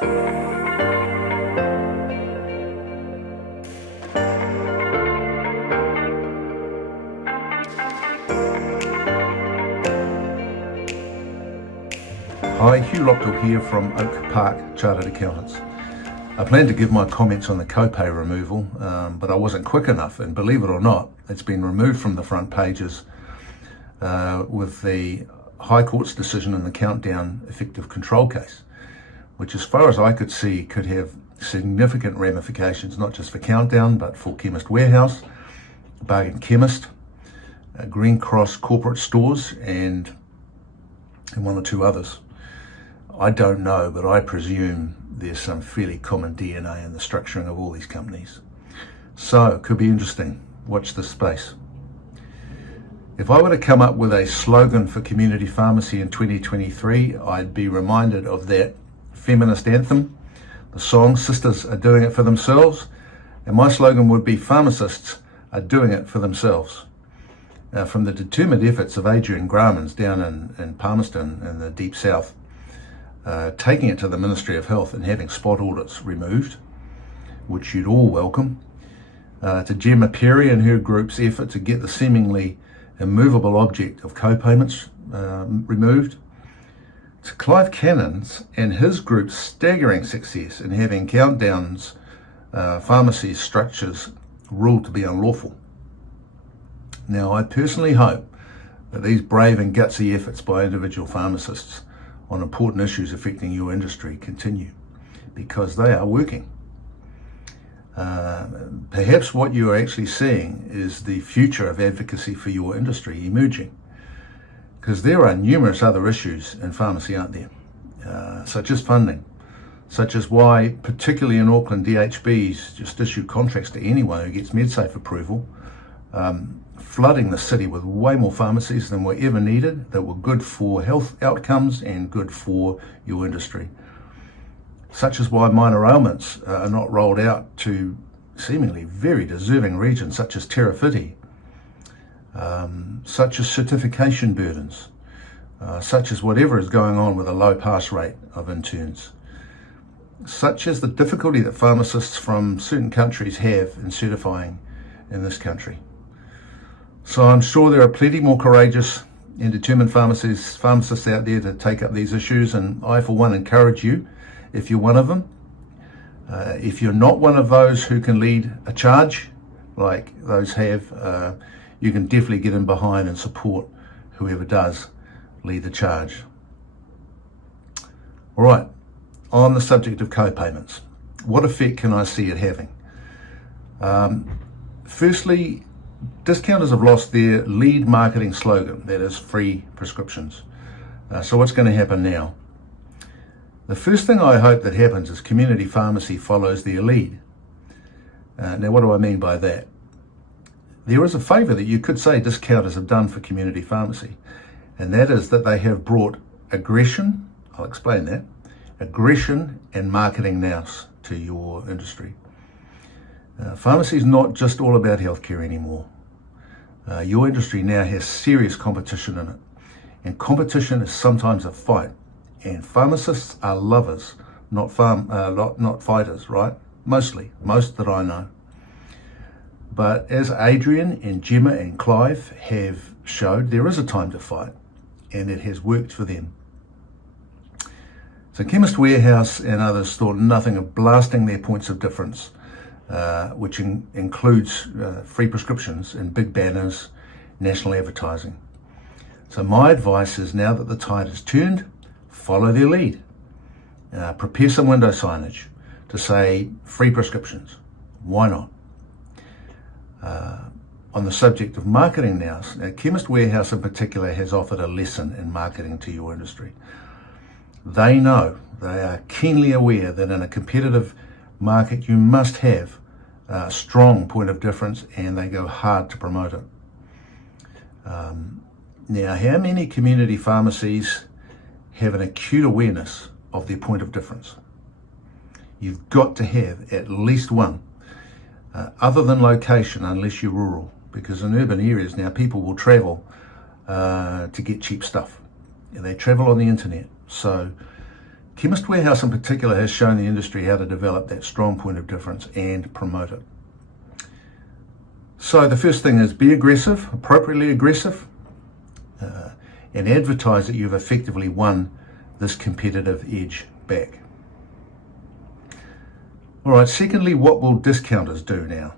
Hi, Hugh Lopdell here from Oak Park Chartered Accountants. I plan to give my comments on the copay removal, but I wasn't quick enough, and believe it or not, it's been removed from the front pages with the High Court's decision in the Countdown effective control case, which as far as I could see could have significant ramifications, not just for Countdown, but for Chemist Warehouse, Bargain Chemist, Green Cross corporate stores, and one or two others. I don't know, but I presume there's some fairly common DNA in the structuring of all these companies. So it could be interesting. Watch this space. If I were to come up with a slogan for community pharmacy in 2023, I'd be reminded of that feminist anthem, the song Sisters Are Doing It For Themselves, and my slogan would be Pharmacists Are Doing It For Themselves. From the determined efforts of Adrian Gramans down in Palmerston in the deep south, taking it to the Ministry of Health and having spot audits removed, which you'd all welcome, to Gemma Perry and her group's effort to get the seemingly immovable object of co-payments removed, to Clive Cannon's and his group's staggering success in having Countdown's pharmacy structures ruled to be unlawful. Now, I personally hope that these brave and gutsy efforts by individual pharmacists on important issues affecting your industry continue, because they are working. Perhaps what you are actually seeing is the future of advocacy for your industry emerging, because there are numerous other issues in pharmacy, aren't there? Such as funding, such as why, particularly in Auckland, DHBs just issue contracts to anyone who gets MedSafe approval, flooding the city with way more pharmacies than were ever needed, that were good for health outcomes and good for your industry. Such as why minor ailments are not rolled out to seemingly very deserving regions such as Terrafiti, such as certification burdens, such as whatever is going on with a low pass rate of interns, such as the difficulty that pharmacists from certain countries have in certifying in this country. So I'm sure there are plenty more courageous and determined pharmacists out there to take up these issues, and I for one encourage you, if you're one of them. If you're not one of those who can lead a charge like those have, you can definitely get in behind and support whoever does lead the charge. All right, on the subject of co-payments, what effect can I see it having? Firstly, discounters have lost their lead marketing slogan, that is free prescriptions. So what's going to happen now? The first thing I hope that happens is community pharmacy follows their lead. Now, what do I mean by that? There is a favour that you could say discounters have done for community pharmacy, and that is that they have brought aggression, I'll explain that, aggression and marketing nous to your industry. Pharmacy is not just all about healthcare anymore. Your industry now has serious competition in it, and competition is sometimes a fight. And pharmacists are lovers, not fighters, right? Most that I know. But as Adrian and Gemma and Clive have showed, there is a time to fight, and it has worked for them. So Chemist Warehouse and others thought nothing of blasting their points of difference, which includes free prescriptions and big banners, national advertising. So my advice is, now that the tide has turned, follow their lead. Prepare some window signage to say free prescriptions. Why not? On the subject of marketing now, Chemist Warehouse in particular has offered a lesson in marketing to your industry. They know, they are keenly aware that in a competitive market you must have a strong point of difference, and they go hard to promote it. Now, how many community pharmacies have an acute awareness of their point of difference? You've got to have at least one, other than location, unless you're rural, because in urban areas now people will travel to get cheap stuff. They travel on the internet. So Chemist Warehouse in particular has shown the industry how to develop that strong point of difference and promote it. So the first thing is be aggressive, appropriately aggressive, and advertise that you've effectively won this competitive edge back. All right, secondly, what will discounters do now?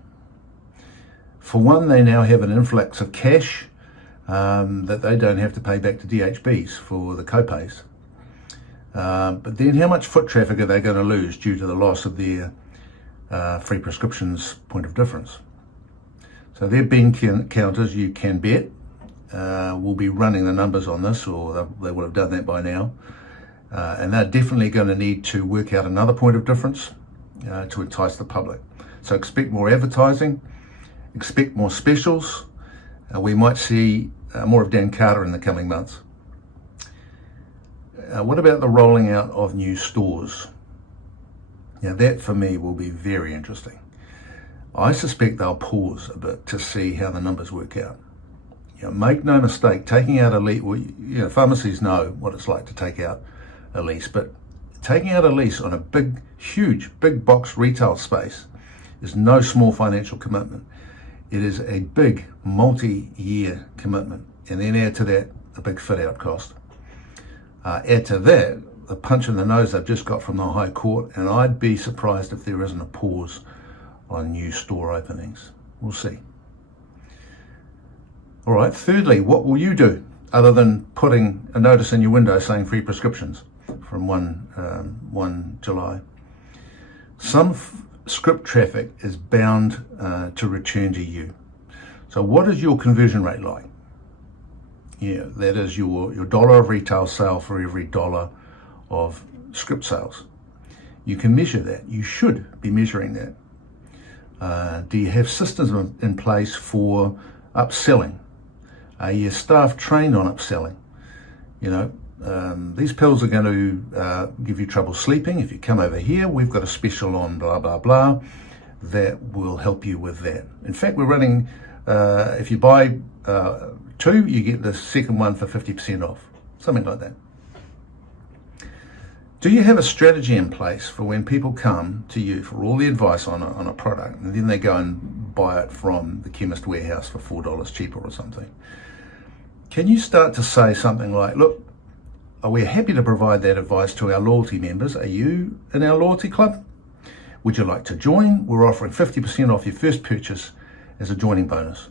For one, they now have an influx of cash that they don't have to pay back to DHBs for the copays. But then how much foot traffic are they going to lose due to the loss of their free prescriptions point of difference? So their bean counters, you can bet, will be running the numbers on this, or they will have done that by now. And they're definitely going to need to work out another point of difference to entice the public. So expect more advertising, expect more specials. We might see more of Dan Carter in the coming months. What about the rolling out of new stores? Now that for me will be very interesting. I suspect they'll pause a bit to see how the numbers work out. Make no mistake, taking out a lease, pharmacies know what it's like to take out a lease, but taking out a lease on a big box retail space is no small financial commitment. It is a big multi-year commitment, and then add to that a big fit-out cost. Add to that the punch in the nose they've just got from the High Court, and I'd be surprised if there isn't a pause on new store openings. We'll see. All right, thirdly, what will you do other than putting a notice in your window saying free prescriptions from 1 July? Some script traffic is bound to return to you. So what is your conversion rate like? That is your dollar of retail sale for every dollar of script sales. You can measure that. You should be measuring that. Do you have systems in place for upselling? Are your staff trained on upselling? These pills are going to give you trouble sleeping. If you come over here, we've got a special on blah, blah, blah that will help you with that. In fact, we're running, if you buy 2, you get the second one for 50% off, something like that. Do you have a strategy in place for when people come to you for all the advice on a product, and then they go and buy it from the Chemist Warehouse for $4 cheaper or something? Can you start to say something like, look, we're happy to provide that advice to our loyalty members. Are you in our loyalty club? Would you like to join? We're offering 50% off your first purchase as a joining bonus.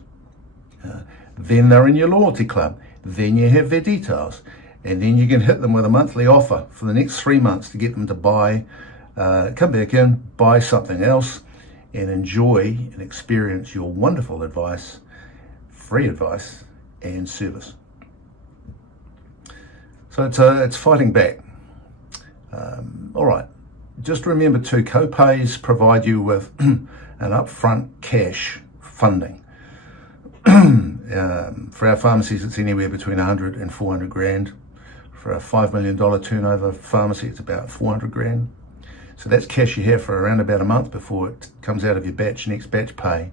Then they're in your loyalty club. Then you have their details. And then you can hit them with a monthly offer for the next 3 months to get them to buy, come back in, buy something else, and enjoy and experience your wonderful advice, free advice, and service. So it's fighting back. All right. Just remember too, co-pays provide you with an upfront cash funding. For our pharmacies, it's anywhere between 100 and 400 grand. For a $5 million turnover pharmacy, it's about 400 grand. So that's cash you have for around about a month before it comes out of your next batch pay.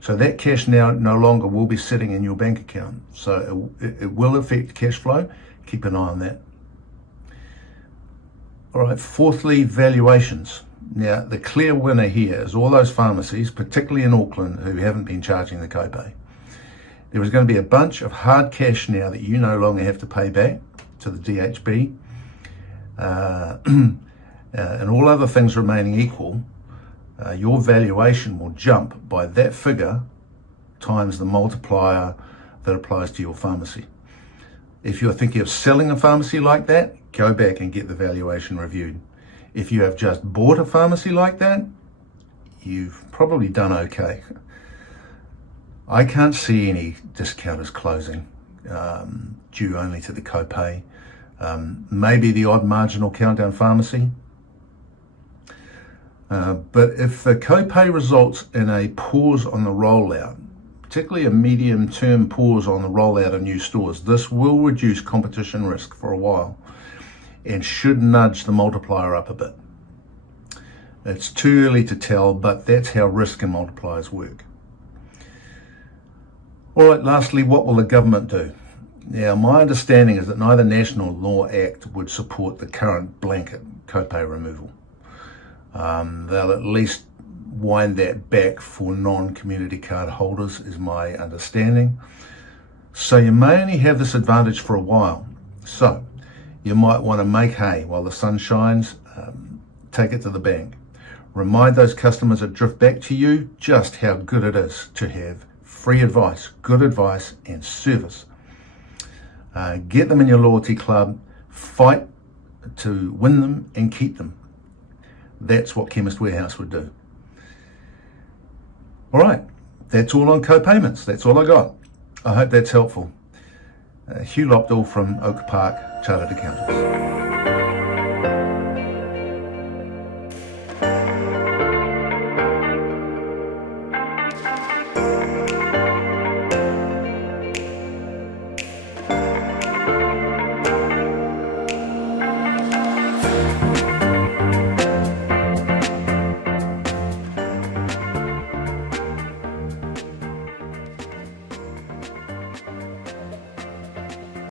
So that cash now no longer will be sitting in your bank account. So it will affect cash flow. Keep an eye on that. All right, fourthly, valuations. Now, the clear winner here is all those pharmacies, particularly in Auckland, who haven't been charging the copay. There is going to be a bunch of hard cash now that you no longer have to pay back to the DHB. And all other things remaining equal, your valuation will jump by that figure times the multiplier that applies to your pharmacy. If you're thinking of selling a pharmacy like that, go back and get the valuation reviewed. If you have just bought a pharmacy like that, you've probably done okay. I can't see any discounters closing due only to the copay. Maybe the odd marginal countdown pharmacy. But if the copay results in a pause on the rollout, particularly a medium-term pause on the rollout of new stores, this will reduce competition risk for a while and should nudge the multiplier up a bit. It's too early to tell, but that's how risk and multipliers work. All right, lastly, what will the government do? Now, my understanding is that neither national nor Act would support the current blanket copay removal. They'll at least wind that back for non-community card holders, is my understanding. So you may only have this advantage for a while. So you might want to make hay while the sun shines. Take it to the bank. Remind those customers that drift back to you just how good it is to have free advice, good advice and service. Get them in your loyalty club. Fight to win them and keep them. That's what Chemist Warehouse would do. All right, that's all on co-payments. That's all I got. I hope that's helpful. Hugh Lopdell from Oak Park Chartered Accountants.